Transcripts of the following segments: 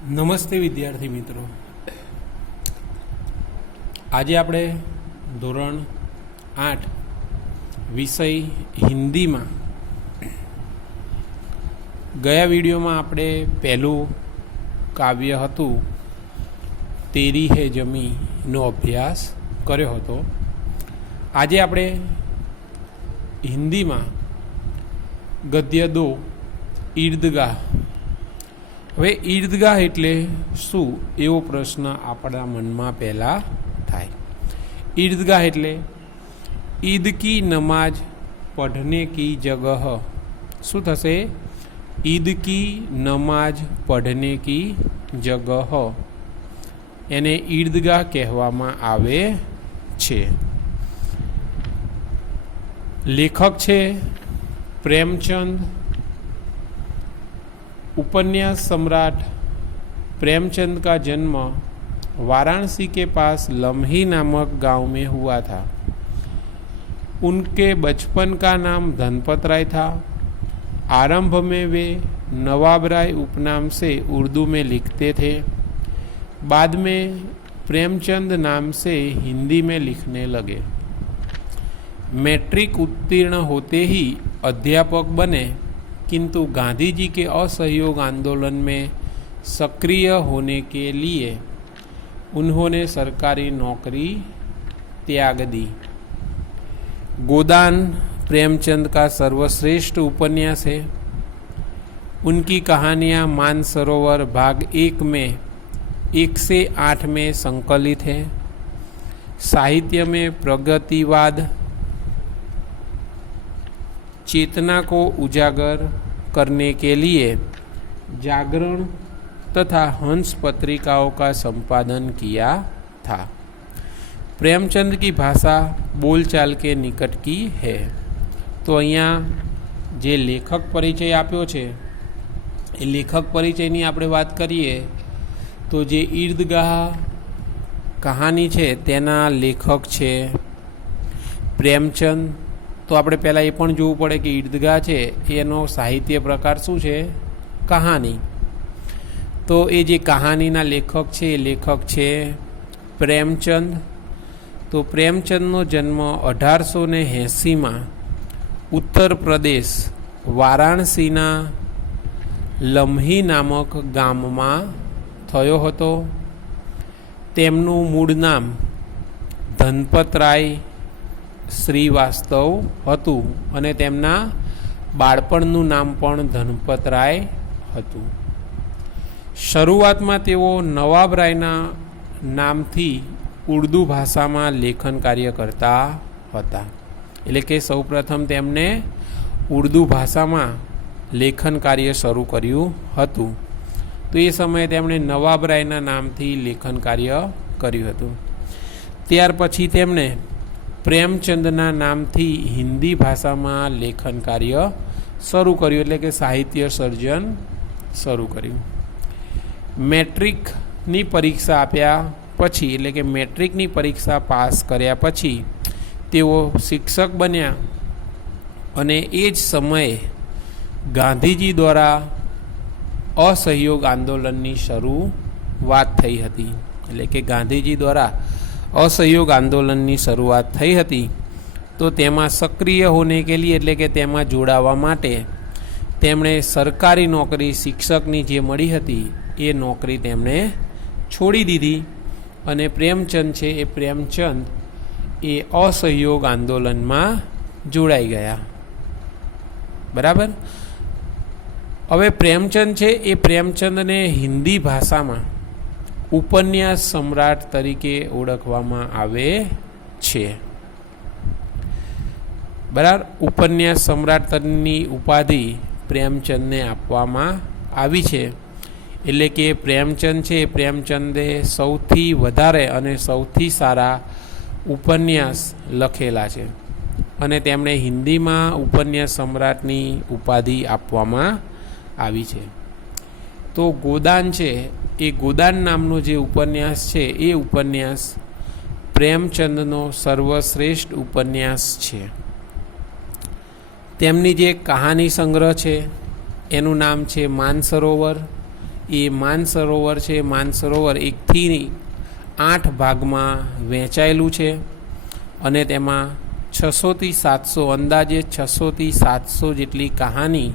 નમસ્તે વિદ્યાર્થી મિત્રો, આજે આપણે ધોરણ 8 વિષય હિન્દીમાં ગયા વિડીયોમાં આપણે પહેલું કાવ્ય હતું તેરી હે જમીનો અભ્યાસ કર્યો હતો। આજે આપણે હિન્દીમાં ગદ્ય 2 ઈર્દગાહ। હવે ઈર્દગાહ એટલે શું એવો પ્રશ્ન આપણા મનમાં પહેલાં થાય। ઈર્દગાહ એટલે ઈદ કી નમાજ પઢને કી જગહ। શું થશે? ઈદ કી નમાજ પઢને કી જગહ, એને ઈર્દગાહ કહેવામાં આવે છે। લેખક છે प्रेमचंद। उपन्यास सम्राट प्रेमचंद का जन्म वाराणसी के पास लम्ही नामक गांव में हुआ था। उनके बचपन का नाम धनपत राय था। आरंभ में वे नवाब राय उपनाम से उर्दू में लिखते थे। बाद में प्रेमचंद नाम से हिंदी में लिखने लगे। मैट्रिक उत्तीर्ण होते ही अध्यापक बने, किंतु गांधी जी के असहयोग आंदोलन में सक्रिय होने के लिए उन्होंने सरकारी नौकरी त्याग दी। गोदान प्रेमचंद का सर्वश्रेष्ठ उपन्यास है। उनकी कहानियाँ मानसरोवर भाग 1 में 1 से 8 में संकलित है। साहित्य में प्रगतिवाद चेतना को उजागर करने के लिए जागरण तथा हंस पत्रिकाओं का संपादन किया था। प्रेमचंद की भाषा बोलचाल के निकट की है। तो अहींया जे लेखक परिचय आप्यो छे ए लेखक परिचयनी आपणे वात करीए तो जे ईर्दगाह कहानी छे तेना लेखक छे प्रेमचंद। तो આપણે પહેલાં એ પણ જોવું પડે કે ઈર્દગાહ છે એનો સાહિત્ય પ્રકાર શું છે? કહાની। તો એ જે કહાનીના લેખક છે એ લેખક છે પ્રેમચંદ। તો પ્રેમચંદનો જન્મ 1880માં ઉત્તર પ્રદેશ વારાણસીના લમ્હી નામક ગામમાં થયો હતો। તેમનું મૂળ નામ ધનપત રાય શ્રીવાસ્તવ હતું અને તેમના બાળપણનું નામ પણ ધનપત રાય હતું। શરૂઆતમાં તેઓ નવાબ રાયના નામથી ઉર્દુ ભાષામાં લેખન કાર્ય કરતા હતા। એટલે કે સૌપ્રથમ તેમને ઉર્દુ ભાષામાં લેખન કાર્ય શરૂ કર્યું હતું। તો એ સમયે તેમણે નવાબ રાયના નામથી લેખન કાર્ય કર્યું હતું। ત્યાર પછી તેમણે પ્રેમચંદના નામથી હિન્દી ભાષામાં લેખન કાર્ય શરૂ કર્યું, એટલે કે સાહિત્ય સર્જન શરૂ કર્યું। મેટ્રિકની પરીક્ષા આપ્યા પછી, એટલે કે મેટ્રિકની પરીક્ષા પાસ કર્યા પછી તેઓ શિક્ષક બન્યા અને એ જ સમયે ગાંધીજી દ્વારા અસહયોગ આંદોલનની શરૂઆત થઈ હતી। એટલે કે ગાંધીજી દ્વારા असहयोग आंदोलन की शुरुआत थई हती। तो तेमा सक्रिय होने के लिए एटले के तेमा जोड़ावा माटे तेमणे सरकारी नौकरी शिक्षकनी जे मळी हती ए नौकरी तेमणे छोड़ी दीधी अने प्रेमचंद छे ए प्रेमचंद ए असहयोग आंदोलन में जोड़ाई गया। बराबर। हवे प्रेमचंद छे ए प्रेमचंद ने हिंदी भाषा में उपन्यास सम्राट तरीके ओळखवामां आवे छे। बराबर। उपन्यास सम्राट तरीकेनी उपाधि प्रेमचंद ने आपवामां आवी छे। एटले के प्रेमचंद छे प्रेमचंदे सौथी वधारे अने सौथी सारा उपन्यास लखेला छे अने तेमणे हिंदीमां उपन्यास सम्राटनी उपाधि आपवामां आवी छे। तो गोदान छे ए गोदान नामनो जे उपन्यास छे ए उपन्यास प्रेमचंदनो सर्वश्रेष्ठ उपन्यास छे। તેમની જે કહાની સંગ્રહ છે એનું નામ છે માનસરોવર। એ માનસરોવર છે. માનસરોવર 1થી 8 ભાગમાં વહેંચાયેલું છે અને તેમાં 600થી 700 અંદાજે 600થી 700 જેટલી કહાની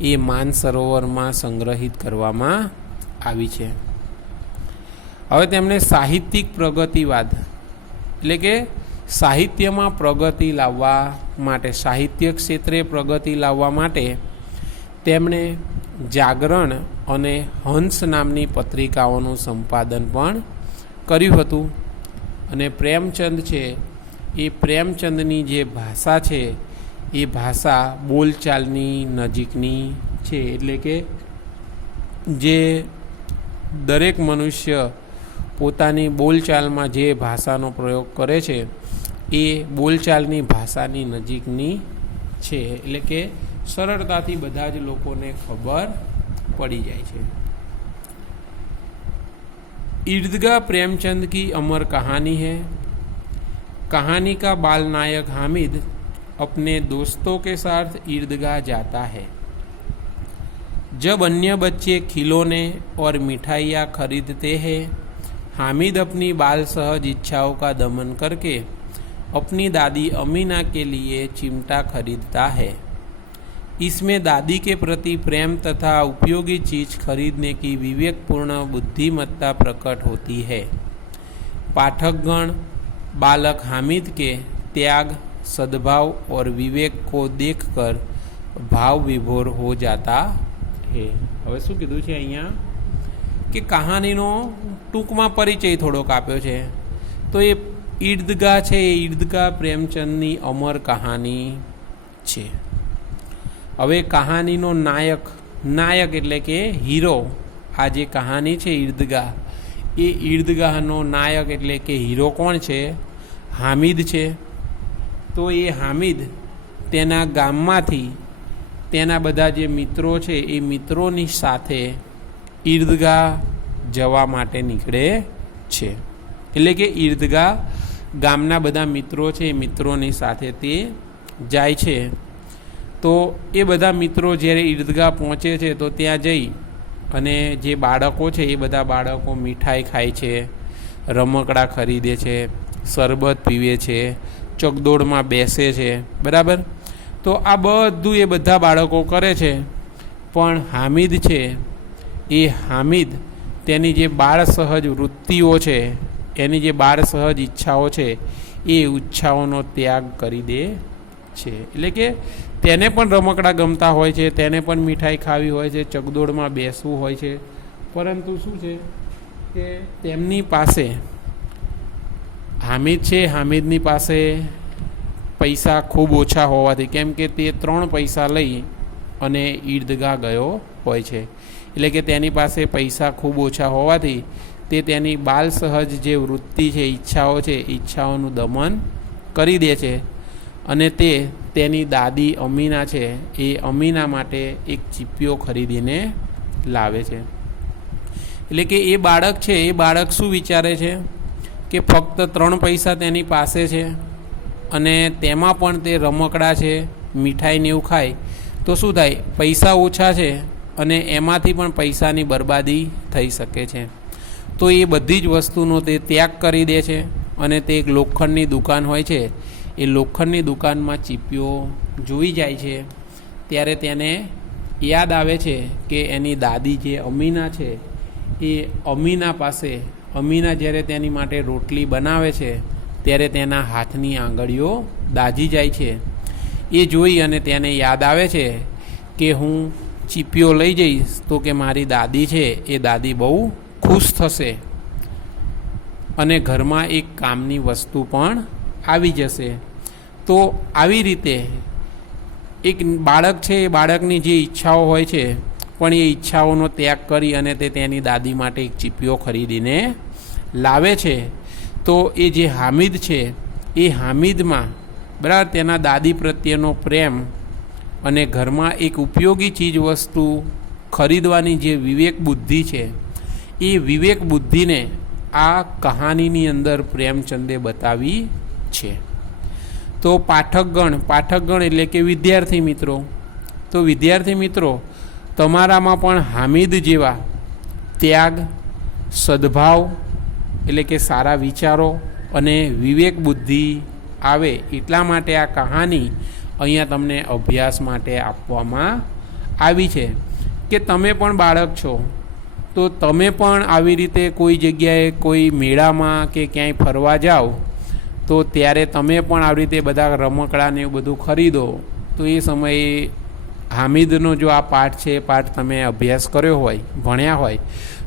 એ માનસરોવરમાં સંગ્રહિત કરવામાં આવી છે. હવે તેમણે સાહિત્યિક પ્રગતિવાદ એટલે કે સાહિત્યમાં પ્રગતિ લાવવા માટે, સાહિત્ય ક્ષેત્રે પ્રગતિ લાવવા માટે તેમણે જાગરણ અને હંસ નામની પત્રિકાઓનું સંપાદન પણ કર્યું હતું. અને પ્રેમચંદ છે એ પ્રેમચંદની જે ભાષા છે એ ભાષા બોલચાલની નજીકની છે. એટલે કે જે દરેક મનુષ્ય પોતાની બોલચાલમાં જે ભાષાનો પ્રયોગ કરે છે એ બોલચાલની ભાષાની નજીકની છે. એટલે કે સરળતાથી બધા જ લોકોને ખબર પડી જાય છે. ईदगाह प्रेमचंद की अमर कहानी है. कहानी का बाल नायक हामिद अपने दोस्तों के साथ ईदगाह जाता है. जब अन्य बच्चे खिलौने और मिठाइयाँ खरीदते हैं, हामिद अपनी बाल सहज इच्छाओं का दमन करके अपनी दादी अमीना के लिए चिमटा खरीदता है. इसमें दादी के प्रति प्रेम तथा उपयोगी चीज खरीदने की विवेकपूर्ण बुद्धिमत्ता प्रकट होती है. पाठकगण बालक हामिद के त्याग, सद्भाव और विवेक को देखकर भाव विभोर हो जाता है. હવે શું કીધું છે અહીંયા કે કહાનીનો ટૂંકમાં પરિચય થોડોક આપ્યો છે. તો એ ઈદગાહ છે, એ ઈદગાહ પ્રેમચંદની અમર કહાની છે. હવે કહાનીનો નાયક એટલે કે હીરો, આ જે કહાની છે ઈદગાહ, એ ઈદગાહનો નાયક એટલે કે હીરો કોણ છે? હામિદ છે. તો એ હામિદ તેના ગામમાંથી તેના બધા જે મિત્રો છે એ મિત્રોની સાથે ઈદગાહ જવા માટે નીકળે છે. એટલે કે ઈદગાહ ગામના બધા મિત્રો છે એ મિત્રોની સાથે તે જાય છે. તો એ બધા મિત્રો જ્યારે ઈદગાહ પહોંચે છે તો ત્યાં જઈ અને જે બાળકો છે એ બધા બાળકો મીઠાઈ ખાય છે, રમકડા ખરીદે છે, શરબત પીવે છે, ચકદોડમાં બેસે છે. બરાબર. તો આ બધું એ બધા બાળકો કરે છે. પણ હામિદ છે એ હામિદ તેની જે બાળ સહજ વૃત્તિઓ છે, એની જે બાળ સહજ ઈચ્છાઓ છે એ ઈચ્છાઓનો ત્યાગ કરી દે છે. એટલે કે તેને પણ રમકડા ગમતા હોય છે, તેને પણ મીઠાઈ ખાવી હોય છે, ચકદોડમાં બેસવું હોય છે. પરંતુ શું છે કે તેમની પાસે હામિદ છે, હામિદની પાસે પૈસા ખૂબ ઓછા હોવાથી, કેમ કે તે 3 પૈસા લઈ અને ઈદગાહ ગયો હોય છે. એટલે કે તેની પાસે પૈસા ખૂબ ઓછા હોવાથી તે તેની બાલ સહજ જે વૃત્તિ છે, ઈચ્છાઓ છે, ઈચ્છાઓનું દમન કરી દે છે. અને તે તેની દાદી અમીના છે એ અમીના માટે એક ચીપિયો ખરીદીને લાવે છે. એટલે કે એ બાળક છે, એ બાળક શું વિચારે છે કે ફક્ત 3 પૈસા તેની પાસે છે અને તેમાં પણ તે રમકડા છે, મીઠાઈને એવું ખાય તો શું થાય? પૈસા ઓછા છે અને એમાંથી પણ પૈસાની બરબાદી થઈ શકે છે. તો એ બધી જ વસ્તુનો તે ત્યાગ કરી દે છે અને તે એક લોખંડની દુકાન હોય છે, એ લોખંડની દુકાનમાં ચીપિયો જોઈ જાય છે. ત્યારે તેને યાદ આવે છે કે એની દાદી જે અમીના છે એ અમીના પાસે, અમીના જ્યારે તેની માટે રોટલી બનાવે છે ત્યારે તેના હાથની આંગળીઓ દાઝી જાય છે. એ જોઈ અને તેને યાદ આવે છે કે હું ચીપિયો લઈ જઈશ તો કે મારી દાદી છે એ દાદી બહુ ખુશ થશે અને ઘરમાં એક કામની વસ્તુ પણ આવી જશે. તો આવી રીતે એક બાળક છે, એ બાળકની જે ઈચ્છાઓ હોય છે પણ એ ઈચ્છાઓનો ત્યાગ કરી અને તે તેની દાદી માટે એક ચીપિયો ખરીદીને લાવે છે. તો એ જે હામિદ છે એ હામિદમાં બરાબર તેના દાદી પ્રત્યેનો પ્રેમ અને ઘરમાં એક ઉપયોગી ચીજ વસ્તુ ખરીદવાની જે વિવેક બુદ્ધિ છે એ વિવેક બુદ્ધિને આ કહાનીની અંદર પ્રેમચંદે બતાવી છે. તો પાઠકગણ એટલે કે વિદ્યાર્થી મિત્રો, તો વિદ્યાર્થી મિત્રો તમારામાં પણ હામિદ જેવા ત્યાગ, સદભાવ એટલે કે સારા વિચારો અને વિવેક બુદ્ધિ આવે એટલા માટે આ કહાની અહીંયા તમને અભ્યાસ માટે આપવામાં આવી છે કે તમે પણ બાળક છો તો તમે પણ આવી રીતે કોઈ જગ્યાએ કોઈ મેળામાં કે ક્યાંય ફરવા જાઓ તો ત્યારે તમે પણ આવી રીતે બધા રમકડાને એવું બધું ખરીદો તો એ સમયે હામિદનો જો આ પાઠ છે એ પાઠ તમે અભ્યાસ કર્યો હોય, ભણ્યા હોય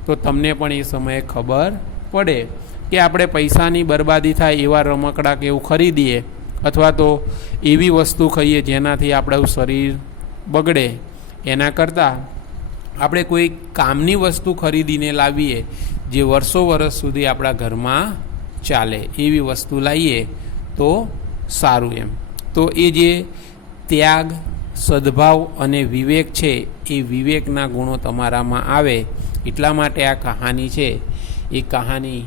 તો તમને પણ એ સમયે ખબર પડે કે આપણે પૈસાની બરબાદી થાય એવા રમકડા કે એવું ખરીદીએ અથવા તો એવી વસ્તુ ખાઈએ જેનાથી આપણું શરીર બગડે એના કરતાં આપણે કોઈ કામની વસ્તુ ખરીદીને લાવીએ જે વર્ષો વર્ષ સુધી આપણા ઘરમાં ચાલે એવી વસ્તુ લાવીએ તો સારું એમ. તો એ જે ત્યાગ, સદભાવ અને વિવેક છે એ વિવેકના ગુણો તમારામાં આવે એટલા માટે આ કહાની છે એ કહાની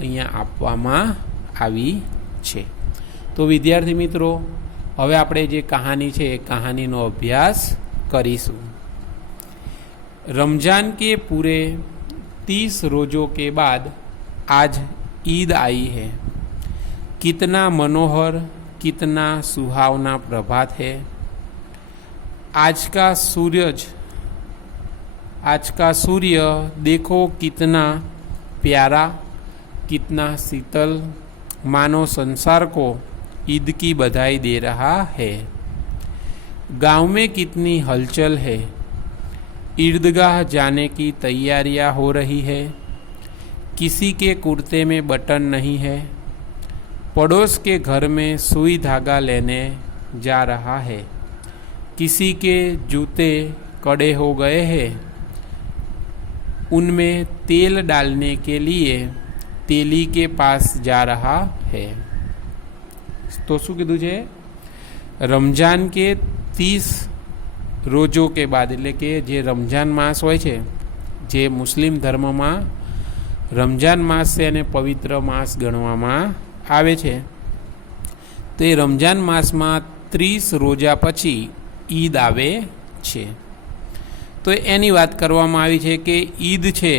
અહીંયા આપવામાં આવી છે. તો વિદ્યાર્થી મિત્રો, હવે આપણે જે કહાની છે એ કહાનીનો અભ્યાસ કરીશું. रमज़ान के पूरे 30 रोज़ों के बाद आज ईद आई है. कितना मनोहर, कितना सुहावना प्रभात है. आज का सूर्य देखो कितना प्यारा, कितना शीतल, मानो संसार को ईद की बधाई दे रहा है. गांव में कितनी हलचल है. ईदगाह जाने की तैयारियां हो रही है. किसी के कुर्ते में बटन नहीं है. पड़ोस के घर में सुई धागा लेने जा रहा है. किसी के जूते कड़े हो गए हैं. उनमें तेल डालने के लिए तेली के पास जा रहा है. तो शू कीधुं छे? रमजान के 30 રોજો કે બાદ એટલે કે જે રમઝાન માસ હોય છે, જે મુસ્લિમ ધર્મમાં રમઝાન માસ છે અને પવિત્ર માસ ગણવામાં આવે છે, તે રમઝાન માસમાં 30 રોજા પછી ઈદ આવે છે. તો એની વાત કરવામાં આવી છે કે ઈદ છે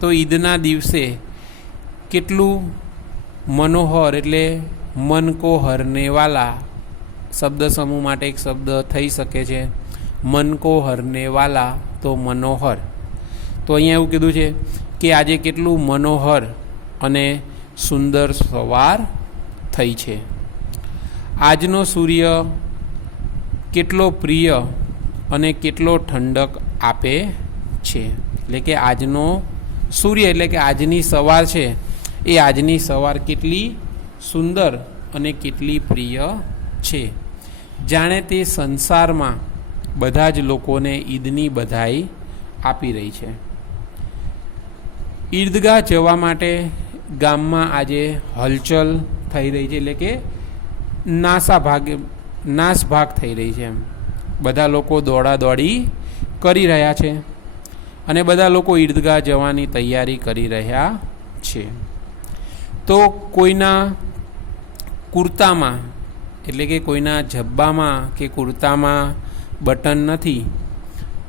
તો ઈદના દિવસે કેટલું મનોહર એટલે મન કો હરનેવાલા શબ્દ સમૂહ માટે એક શબ્દ થઈ શકે છે. મન કો હરને વાલા તો મનોહર. તો અહીંયા એવું કીધું છે કે આજે કેટલું મનોહર અને સુંદર સવાર થઈ છે. આજનો સૂર્ય કેટલો પ્રિય અને કેટલો ઠંડક આપે છે. એટલે કે આજનો સૂર્ય એટલે કે આજની સવાર છે એ આજની સવાર કેટલી સુંદર અને કેટલી પ્રિય છે. જાણે તે સંસારમાં બધા જ લોકોને ઈદની બધાઈ આપી રહી છે. ઈદગાહ જવા માટે ગામમાં આજે હલચલ થઈ રહી છે એટલે કે નાસભાગ થઈ રહી છે. બધા લોકો દોડાદોડી કરી રહ્યા છે અને બધા લોકો ઈદગાહ જવાની તૈયારી કરી રહ્યા છે. તો કોઈના કુર્તામાં એટલે કે કોઈના જબ્બામાં કે કુર્તામાં બટન નથી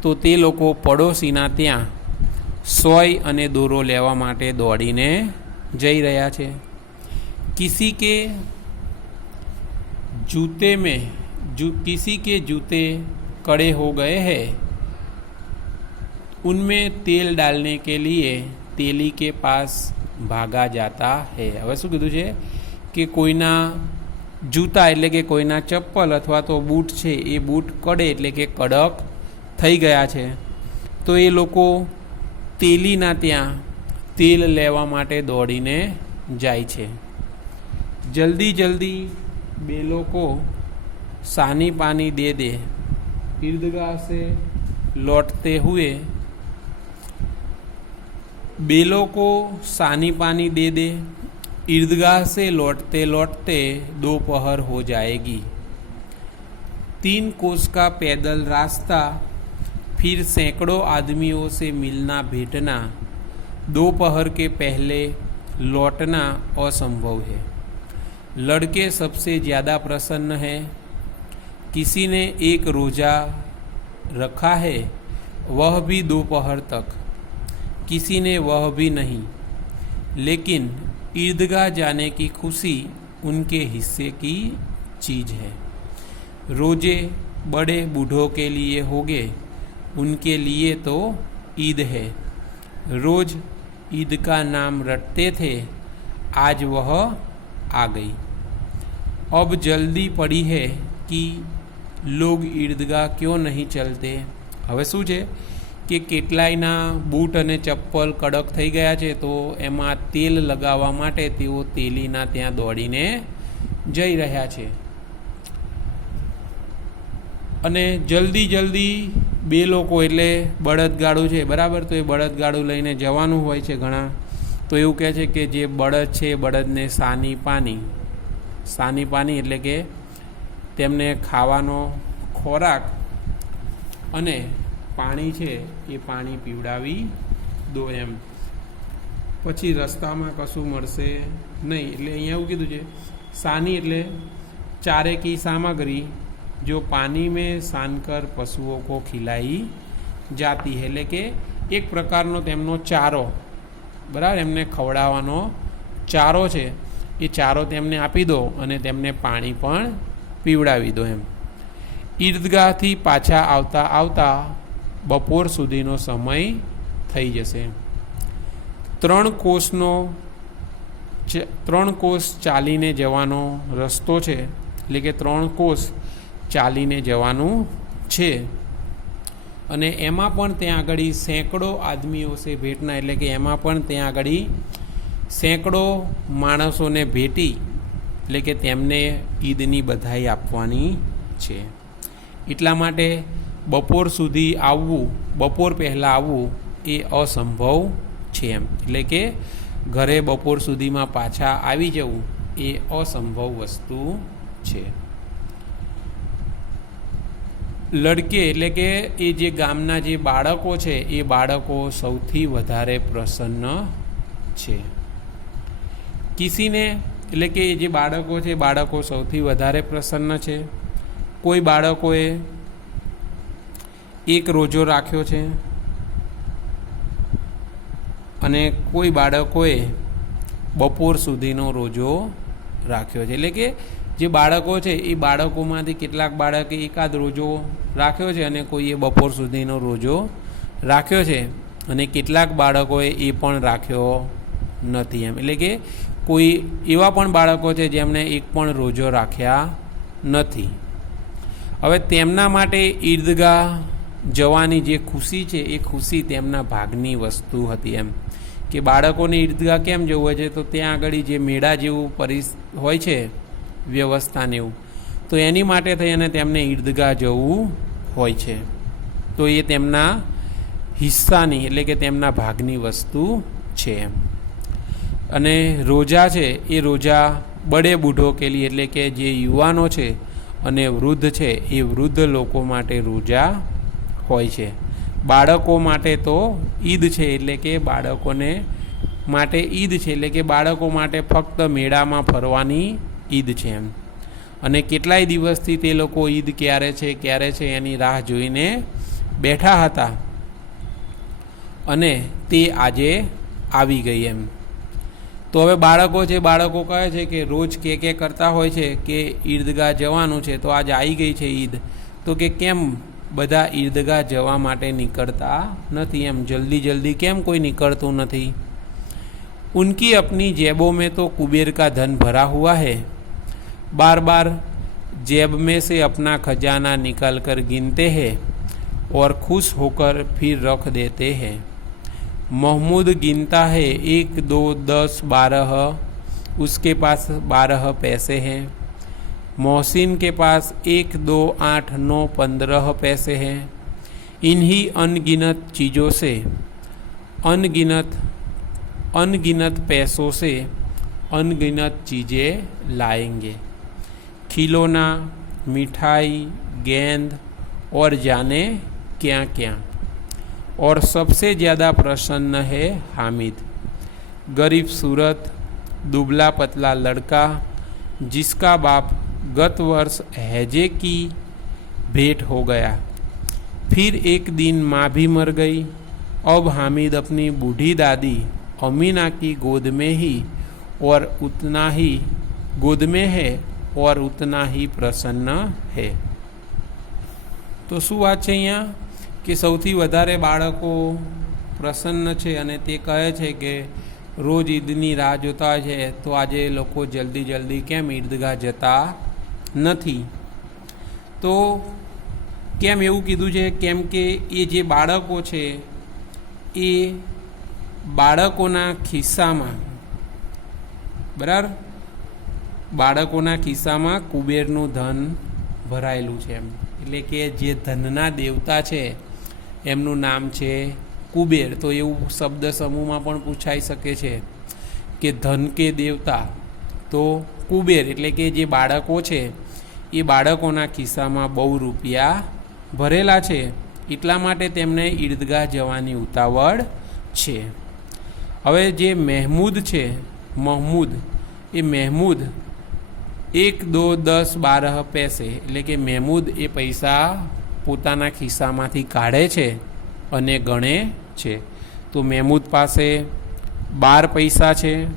તો તે લોકો પડોશીના ત્યાં સોય અને દોરો લેવા માટે દોડીને જઈ રહ્યા છે. किसी के जूते कड़े हो गए हैं. उनमें तेल डालने के लिए तेली के पास भागा जाता है. હવે શું કીધું છે કે કોઈના જૂતા એટલે કે કોઈના ચપ્પલ અથવા તો બૂટ છે એ બૂટ કડે એટલે કે કડક થઈ ગયા છે તો એ લોકો તેલીના ત્યાં તેલ લેવા માટે દોડીને જાય છે. જલ્દી જલ્દી બેલો को सानी पानी दे दे. ईदगाह से लौटते हुए बेलों को सानी पानी दे दे. ईदगाह से लौटते लौटते दोपहर हो जाएगी. 3 कोस का पैदल रास्ता, फिर सैकड़ों आदमियों से मिलना भेंटना, दोपहर के पहले लौटना असंभव है. लड़के सबसे ज़्यादा प्रसन्न है. किसी ने एक रोज़ा रखा है, वह भी दोपहर तक. किसी ने वह भी नहीं, लेकिन ईदगाह जाने की खुशी उनके हिस्से की चीज़ है। रोजे बड़े बूढ़ों के लिए होगे, उनके लिए तो ईद है। रोज ईद का नाम रटते थे, आज वह आ गई। अब जल्दी पड़ी है कि लोग ईदगाह क्यों नहीं चलते। હવે શું છે કે કેટલાયના બૂટ અને ચપ્પલ કડક થઈ ગયા છે, તો એમાં તેલ લગાવવા માટે તેઓ તેલીના ત્યાં દોડીને જઈ રહ્યા છે। અને જલ્દી જલ્દી બે લોકો એટલે બળદગાડું છે બરાબર, તો એ બળદગાડું લઈને જવાનું હોય છે ઘણા, તો એવું કહે છે કે જે બળદ છે બળદને સાની પાની એટલે કે તેમને ખાવાનો ખોરાક અને પાણી છે એ પાણી પીવડાવી દો એમ, પછી રસ્તામાં કશું મળશે નહીં। એટલે અહીંયા એવું કીધું છે સાની એટલે ચારે કી સામગ્રી जो पानी में सानकर पशुओं को खिलाई जाती है, એટલે કે એક પ્રકારનો તેમનો ચારો બરાબર, એમને ખવડાવવાનો ચારો છે એ ચારો તેમને આપી દો અને તેમને પાણી પણ પીવડાવી દો એમ। ઈદગાહથી પાછા આવતા આવતા બપોર સુધીનો સમય થઈ જશે। 3 કોસ ચાલીને જવાનો રસ્તો છે, એટલે કે 3 કોસ ચાલીને જવાનું છે। અને એમાં પણ ત્યાં આગળ સેંકડો આદમીઓ છે ભેટના, એટલે કે એમાં પણ ત્યાં આગળ સેંકડો માણસોને ભેટી, એટલે કે તેમને ઈદની બધાઈ આપવાની છે। એટલા માટે બપોર સુધી આવવું, બપોર પહેલાં આવવું એ અસંભવ છે એમ, એટલે કે ઘરે બપોર સુધીમાં પાછા આવી જવું એ અસંભવ વસ્તુ છે। લડકે એટલે કે એ જે ગામના જે બાળકો છે એ બાળકો સૌથી વધારે પ્રસન્ન છે। કિસીને એટલે કે એ જે બાળકો છે બાળકો સૌથી વધારે પ્રસન્ન છે। કોઈ બાળકોએ એક રોજો રાખ્યો છે અને કોઈ બાળકોએ બપોર સુધીનો રોજો રાખ્યો છે, એટલે કે જે બાળકો છે એ બાળકોમાંથી કેટલાક બાળકે એકાદ રોજો રાખ્યો છે અને કોઈએ બપોર સુધીનો રોજો રાખ્યો છે, અને કેટલાક બાળકોએ એ પણ રાખ્યો નથી એમ, એટલે કે કોઈ એવા પણ બાળકો છે જેમણે એક પણ રોજો રાખ્યા નથી। હવે તેમના માટે ઈદગાહ જવાની જે ખુશી છે એ ખુશી તેમના ભાગની વસ્તુ હતી એમ, કે બાળકોને ઈદગાહ કેમ જવું હોય છે, તો ત્યાં આગળ જે મેળા જેવું હોય છે વ્યવસ્થાને એવું, તો એની માટે થઈ અને તેમને ઈદગાહ જવું હોય છે, તો એ તેમના હિસ્સાની એટલે કે તેમના ભાગની વસ્તુ છે એમ। અને રોજા છે એ રોજા બડે બૂઢો કે લીએ એટલે કે જે યુવાનો છે અને વૃદ્ધ છે એ વૃદ્ધ લોકો માટે રોજા હોય છે। બાળકો માટે તો ઈદ છે, એટલે કે બાળકોને માટે ઈદ છે, એટલે કે બાળકો માટે ફક્ત મેળામાં ફરવાની ઈદ છે એમ। અને કેટલાય દિવસથી તે લોકો ઈદ ક્યારે છે એની રાહ જોઈને બેઠા હતા અને તે આજે આવી ગઈ એમ। તો હવે બાળકો છે, બાળકો કહે છે કે રોજ કે કરતા હોય છે કે ઈદગાહ જવાનું છે, તો આજે આવી ગઈ છે ઈદ, તો કે કેમ બધા ઈદગાહ જવા માટે નીકળતા નથી એમ, જલ્દી કેમ કોઈ નીકળતું નથી। उनकी अपनी जेबों में तो कुबेर का धन भरा हुआ है, बार बार जेब में से अपना खजाना निकाल कर गिनते हैं और खुश होकर फिर रख देते हैं। महमूद गिनता है 1 2 10 12, उसके पास 12 पैसे हैं। मोहसिन के पास 1 2 8 9 15 पैसे हैं। इन्हीं अनगिनत चीज़ों से अनगिनत पैसों से अनगिनत चीज़ें लाएंगे, खिलौना, मिठाई, गेंद और जाने क्या क्या। और सबसे ज़्यादा प्रसन्न है हामिद, गरीब सूरत, दुबला पतला लड़का जिसका बाप गत वर्ष हैजे की भेंट हो गया। फिर एक दिन माँ भी मर गई, अब हामिद अपनी बूढ़ी दादी अमीना की गोद में ही और उतना ही गोद में है और उतना ही प्रसन्न है। तो શું વાત છે અહીંયા કે સૌથી વધારે બાળકો પ્રસન્ન છે અને તે કહે છે કે રોજ ઈદની રાહ જોતા છે, તો આજે લોકો જલ્દી જલ્દી કેમ ઈદગાહ જતા નથી? તો કેમ એવું કીધું છે? કેમ કે એ જે બાળકો છે એ બાળકોના ખિસ્સામાં, બરાબર, બાળકોના ખિસ્સામાં કુબેરનું ધન ભરાયેલું છે એમ, એટલે કે જે ધનના દેવતા છે એમનું નામ છે કુબેર। તો એવું શબ્દ સમૂહમાં પણ પૂછાઈ શકે છે કે ધન કે દેવતા, તો કુબેર એટલે કે જે બાળકો છે એ બાળકોના ખિસ્સામાં બહુ રૂપિયા ભરેલા છે, એટલા માટે તેમને ઈદગાહ જવાની ઉતાવળ છે। હવે જે મહેમૂદ છે, महमूद, એ મહેમૂદ 1 2 10 12 પૈસે એટલે કે મહેમૂદ એ પૈસા પોતાના ખિસ્સામાંથી કાઢે છે અને ગણે છે। તો મહેમૂદ પાસે 12 પૈસા છે।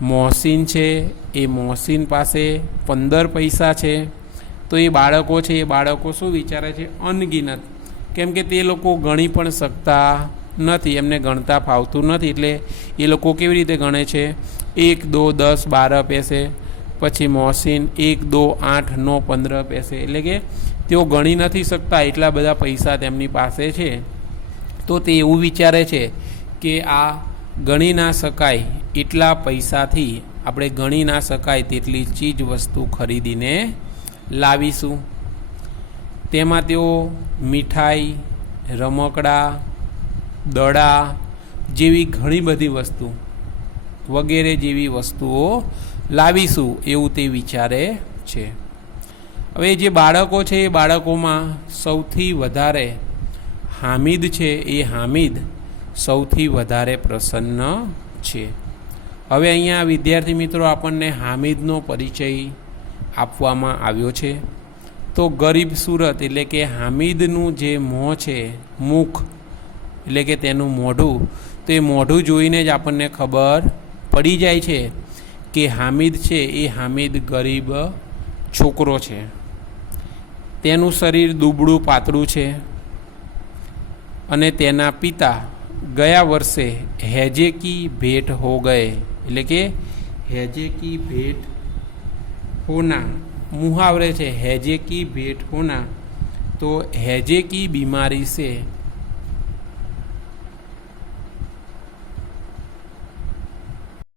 મોહસિન છે, એ મોહસિન પાસે 15 પૈસા છે। તો એ બાળકો છે, એ બાળકો શું વિચારે છે? અનગિનત, કેમ કે તે લોકો ગણી પણ શકતા નથી, એમને ગણતા ફાવતું નથી, એટલે એ લોકો કેવી રીતે ગણે છે? 1 2 10 12 પૈસે, પછી મોહસિન 1 2 8 9 15 પૈસે, એટલે કે તેઓ ગણી નથી શકતા એટલા બધા પૈસા તેમની પાસે છે। તો તે એવું વિચારે છે કે આ ગણી ના શકાય એટલા પૈસાથી આપણે ગણી ના શકાય તેટલી ચીજ વસ્તુ ખરીદીને લાવીશું। તેમાં તેઓ મીઠાઈ, રમકડા, દડા જેવી ઘણી બધી વસ્તુ વગેરે જેવી વસ્તુઓ લાવીશું એવું તે વિચારે છે। હવે જે બાળકો છે એ બાળકોમાં સૌથી વધારે હામિદ છે, એ હામિદ સૌથી વધારે પ્રસન્ન છે। હવે અહીંયા વિદ્યાર્થી મિત્રો આપણને હામિદનો પરિચય આપવામાં આવ્યો છે। તો ગરીબ સુરત એટલે કે હામિદનું જે મોં છે, મુખ એટલે કે તેનું મોઢું, તો એ મોઢું જોઈને જ આપણને ખબર પડી જાય છે કે હામિદ છે એ હામિદ ગરીબ છોકરો છે। તેનું શરીર દુબળું પાતળું છે અને તેના પિતા ગયા વર્ષે હેજે કી ભેટ હો ગયે એટલે કે હેજે કી ભેટ હોના मुहावरे છે હેજે કી ભેટ હોના। તો હેજે કી બીમારી से